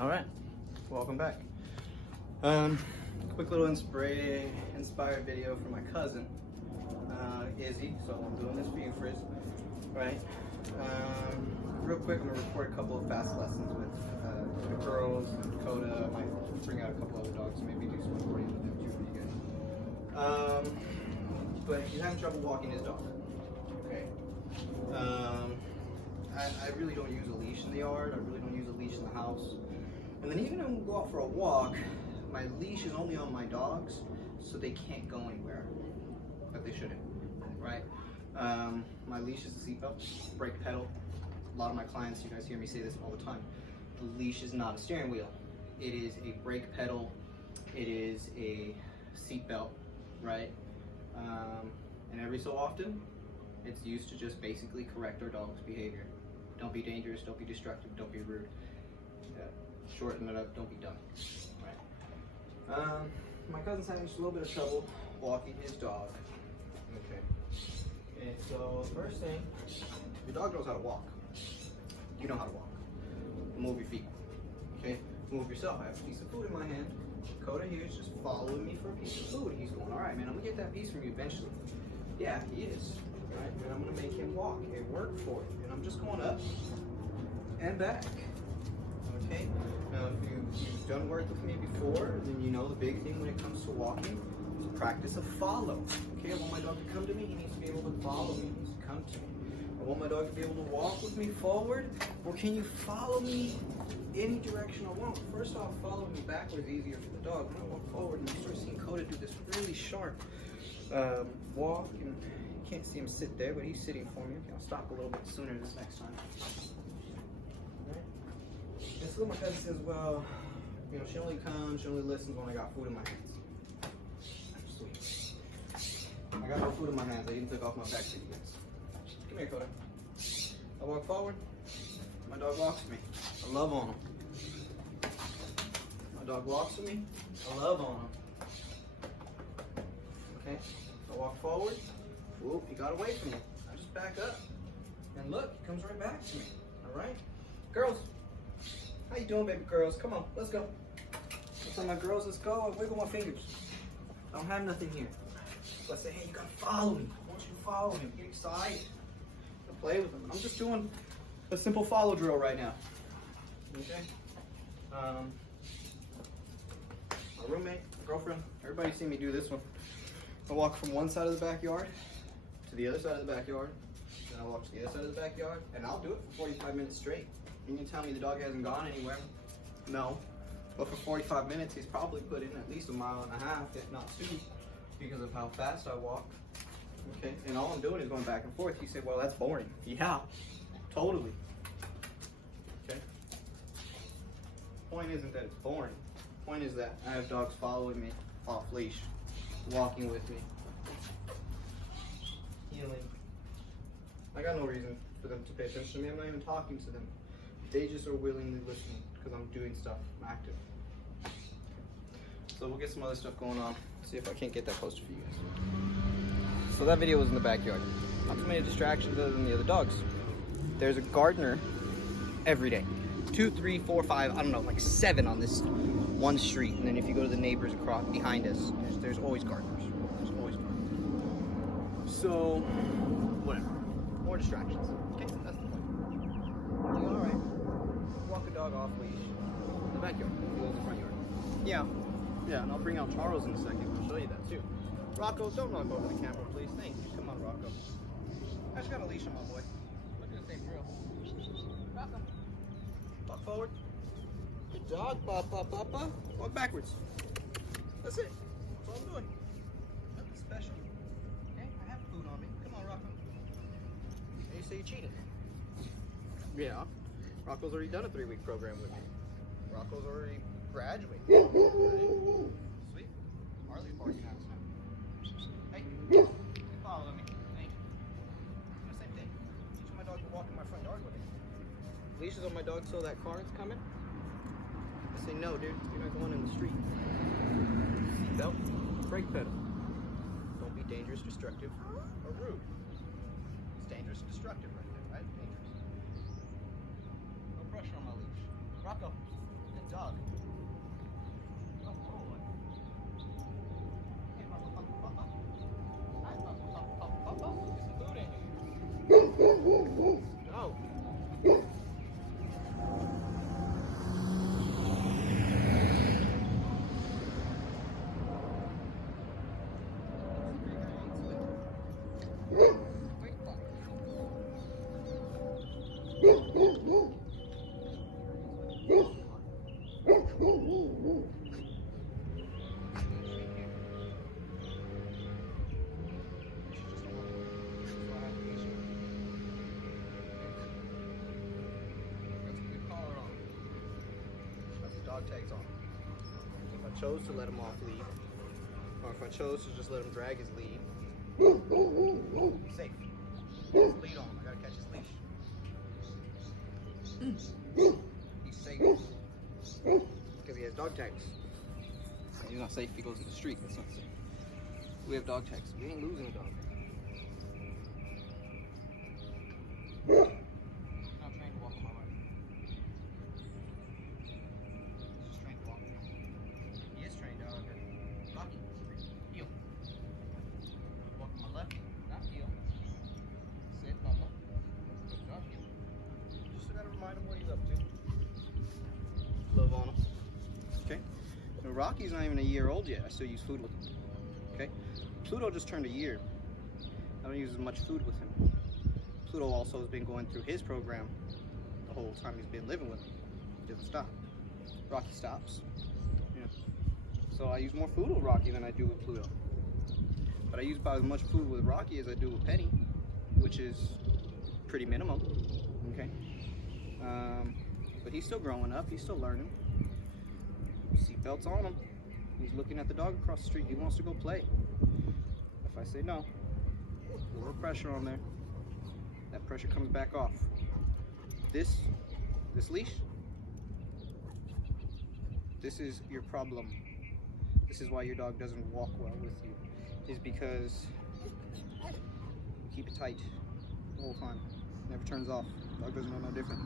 All right, welcome back. Quick little inspired video for my cousin, Izzy. So I'm doing this for you, Frizz. Right. Real quick, I'm gonna record a couple of fast lessons with the girls and Dakota. I might bring out a couple other dogs, maybe do some recording with them too for you guys. But he's having trouble walking his dog. Okay. I really don't use a leash in the yard. I really don't use a leash in the house. And then even when we go out for a walk, my leash is only on my dogs, so they can't go anywhere, but they shouldn't, right? My leash is a seatbelt, brake pedal. A lot of my clients, you guys hear me say this all the time. The leash is not a steering wheel. It is a brake pedal. It is a seatbelt, right? And every so often, it's used to just basically correct our dog's behavior. Don't be dangerous, don't be destructive, don't be rude. Shorten it up, don't be dumb, right? My cousin's having just a little bit of trouble walking his dog. Okay. And so the first thing, your dog knows how to walk. You know how to walk. Move your feet. Okay? Move yourself. I have a piece of food in my hand. Dakota here is just following me for a piece of food. He's going, all right, man, I'm gonna get that piece from you eventually. Yeah, he is. Right? And I'm gonna make him walk and work for it. And I'm just going up and back. Okay? Now, if you've done work with me before, then you know the big thing when it comes to walking is practice of follow. Okay, I want my dog to come to me, he needs to be able to follow me, he needs to come to me. I want my dog to be able to walk with me forward, or can you follow me any direction I want? First off, following me backwards is easier for the dog. When I walk forward and I start seeing Coda do this really sharp walk, and you can't see him sit there, but he's sitting for me. Okay, I'll stop a little bit sooner this next time. And so my cousin says, well, you know, she only comes, she only listens when I got food in my hands. Sweet. I got no food in my hands. I even took off my back for you guys. Come here, Coda. I walk forward. My dog walks with me. I love on him. My dog walks with me. I love on him. Okay. I walk forward. Whoop, he got away from me. I just back up. And look, he comes right back to me. All right? Girls. How you doing, baby girls? Come on, let's go. Let's go, my girls, let's go. I wiggle my fingers. I don't have nothing here. So I say, hey, you gotta follow me. I want you to follow me. Get excited. I play with them. I'm just doing a simple follow drill right now. Okay? My roommate, my girlfriend, everybody's seen me do this one. I walk from one side of the backyard to the other side of the backyard. Then I walk to the other side of the backyard, and I'll do it for 45 minutes straight. You can tell me the dog hasn't gone anywhere. No. But for 45 minutes, he's probably put in at least 1.5 miles, if not 2, because of how fast I walk. Okay? And all I'm doing is going back and forth. You say, well, that's boring. Yeah, totally. Okay? Point isn't that it's boring. Point is that I have dogs following me off leash, walking with me, healing. I got no reason for them to pay attention to me. I'm not even talking to them. They just are willingly listening because I'm doing stuff. I'm active. So we'll get some other stuff going on. See if I can't get that posted for you guys. So that video was in the backyard. Not too many distractions other than the other dogs. There's a gardener every day. 2, 3, 4, 5, I don't know, like 7 on this one street. And then if you go to the neighbors across behind us, there's always gardeners. There's always gardeners. So, whatever. More distractions. Okay, that's the point. All right. Walk a dog off leash in the backyard. He lives in the front yard. Yeah, and I'll bring out Charles in a second. I'll show you that too. Rocco, don't knock over the camera, please. Thank you. Come on, Rocco. I just got a leash on my boy. Look at the same drill. Rocco. Walk forward. Good dog, Papa. Walk backwards. That's it. That's all I'm doing. Nothing special. Okay, I have food on me. Come on, Rocco. And you say you cheated. Yeah. Rocco's already done a 3-week program with me. Rocco's already graduated. Sweet. Harley's barking at us now. Hey, follow me. Thank you. Do the same thing. Teaching my dog to walk in my front yard with me. Leashes on my dog so that car is coming. I say, no, dude, you're not going in the street. Seatbelt, brake pedal. Don't be dangerous, destructive, or rude. It's dangerous and destructive right there, right? Dangerous. No pressure on my leash. Rocco, good dog. Go. Dog tags on. If I chose to let him off lead, or if I chose to just let him drag his lead, he's safe. His lead on. I gotta catch his leash. He's safe because he has dog tags. He's not safe if he goes in the street. That's not safe. We have dog tags. We ain't losing a dog. Not trained to walk on my life. He is trained, however. Rocky. Heel. Walk on my left, not heel. Sit, bump up. Good job, heel. Just gotta remind him what he's up to. Love on him. Okay? So Rocky's not even a year old yet. I still use food with him. Okay? Pluto just turned a year. I don't use as much food with him. Pluto also has been going through his program the whole time he's been living with me. He doesn't stop. Rocky stops. Yeah. So I use more food with Rocky than I do with Pluto. But I use about as much food with Rocky as I do with Penny, which is pretty minimum. Okay. But he's still growing up. He's still learning. Seatbelt's on him. He's looking at the dog across the street. He wants to go play. If I say no, a little pressure on there. That pressure comes back off. This leash, this is your problem. This is why your dog doesn't walk well with you, is because you keep it tight the whole time. Never turns off. Dog doesn't know no different.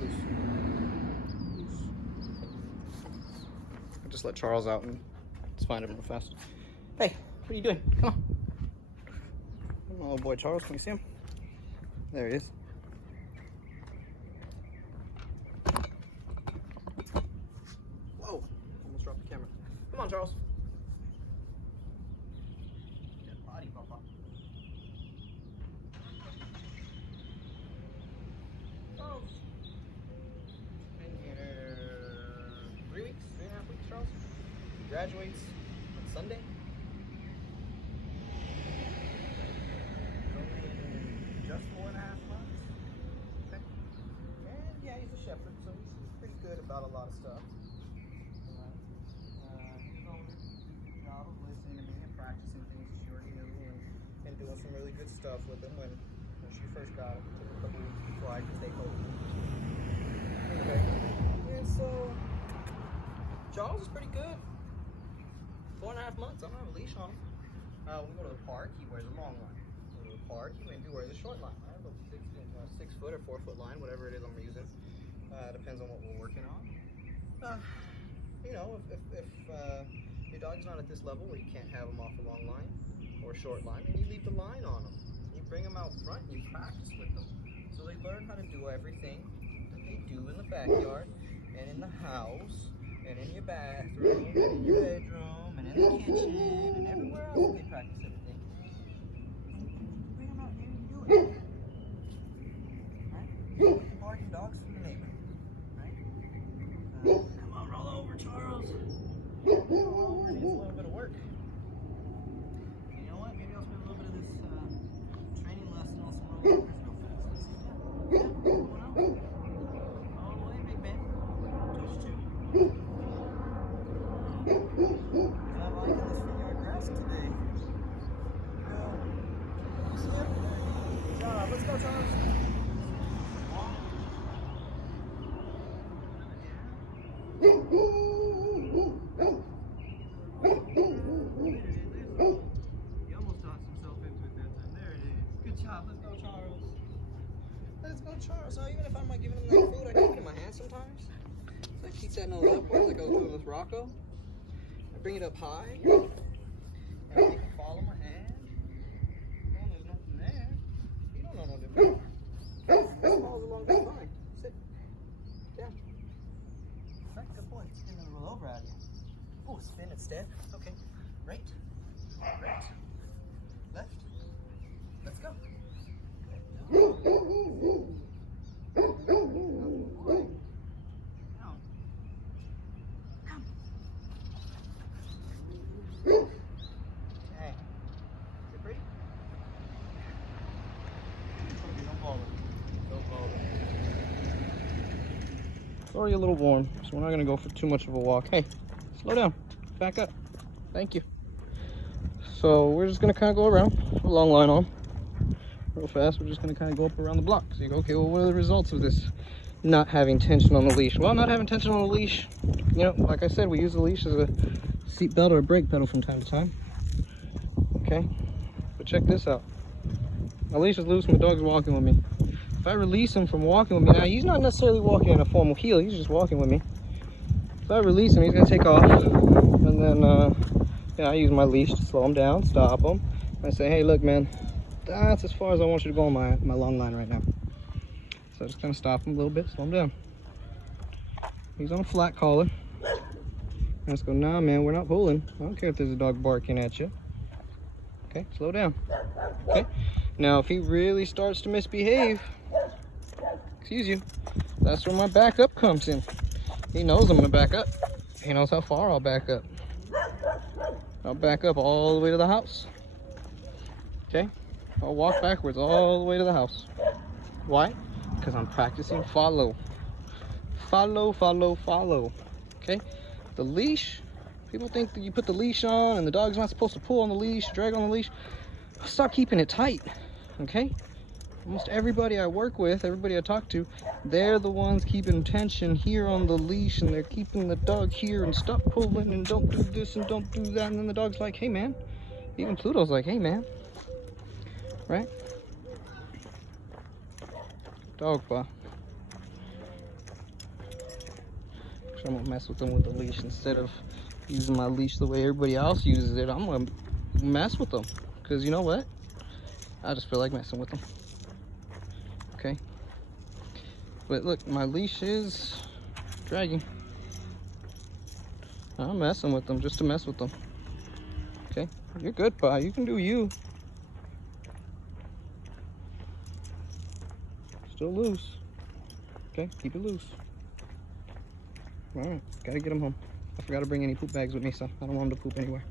Loose. Loose. I just let Charles out and let's find him real fast. Hey, what are you doing? Come on. My little boy Charles, can you see him? There he is. Whoa, almost dropped the camera. Come on, Charles. Good body, Papa. Charles. Been here 3 weeks, 3.5 weeks, Charles. He graduates on Sunday. Just 4.5 months. Okay. And yeah, he's a shepherd, so he's pretty good about a lot of stuff. He's doing a good job of listening to me and practicing things she already knew, and doing some really good stuff with him when she first got him. It took a couple weeks before I could take hold of him. Okay. And so Charles is pretty good. 4.5 months. I don't have a leash on him. When we go to the park, he wears a long line. Park, he maybe wears a short line. I have a 6 foot or 4 foot line, whatever it is I'm using. Depends on what we're working on. You know, if your dog's not at this level where you can't have him off a long line or a short line, then you leave the line on them. You bring them out front and you practice with them. So they learn how to do everything that they do in the backyard and in the house and in your bathroom and in your bedroom and in the kitchen and everywhere else they practice everything. Right? Barking dogs from the neighbor. Right? Come on, roll over, Charles. Roll over, needs a little bit of work. You know what? Maybe I'll spend a little bit of this training lesson on some rollovers real fast. Let's see that. Yeah, what's going on? All the way, big man. Touch two. Not liking this front yard grass today. Let's go, Charles. He almost tossed himself into it that time. There it is. Good job. Let's go, Charles. Let's go, Charles. So even if I'm not giving him that food, I keep it in my hand sometimes. So I keep setting those upwards like I was doing with Rocco. I bring it up high. And I can follow my hand. Oh, there's nothing there. He Falls along that line. Sit. Down. Right, good boy. It's getting a little over out of you. Oh, spin instead. It's okay. Right. Right. Left. Let's go. It's already a little warm, so we're not going to go for too much of a walk. Hey, slow down. Back up. Thank you. So we're just going to kind of go around, a long line on, real fast. We're just going to kind of go up around the block. So you go, okay, well, what are the results of this not having tension on the leash? Well, not having tension on the leash, you know, like I said, we use the leash as a seat belt or a brake pedal from time to time. Okay, but check this out. My leash is loose, my dog's walking with me. If I release him from walking with me, now he's not necessarily walking in a formal heel, he's just walking with me. If I release him, he's gonna take off, and then yeah, I use my leash to slow him down, stop him. I say, hey, look, man, that's as far as I want you to go on my long line right now. So I just kind of stop him a little bit, slow him down. He's on a flat collar. I just go, nah, man, we're not pulling. I don't care if there's a dog barking at you. Okay, slow down. Okay, now if he really starts to misbehave, excuse you, that's where my backup comes in. He knows I'm gonna back up. He knows how far I'll back up. I'll back up all the way to the house. Okay, I'll walk backwards all the way to the house. Why? Because I'm practicing follow. Follow, follow, follow. Okay, the leash, people think that you put the leash on and the dog's not supposed to pull on the leash, drag on the leash. Start keeping it tight. Okay, almost everybody I work with, everybody I talk to, they're the ones keeping tension here on the leash, and they're keeping the dog here and stop pulling and don't do this and don't do that. And then the dog's like, hey man, even Pluto's like, hey man, right? Dog paw. I'm gonna mess with them with the leash instead of using my leash the way everybody else uses it. I'm gonna mess with them because you know what? I just feel like messing with them. Okay, but look, my leash is dragging. I'm messing with them just to mess with them. Okay, you're good, Pa. You can do you. Still loose. Okay, keep it loose. All right, gotta get him home. I forgot to bring any poop bags with me, so I don't want him to poop anywhere.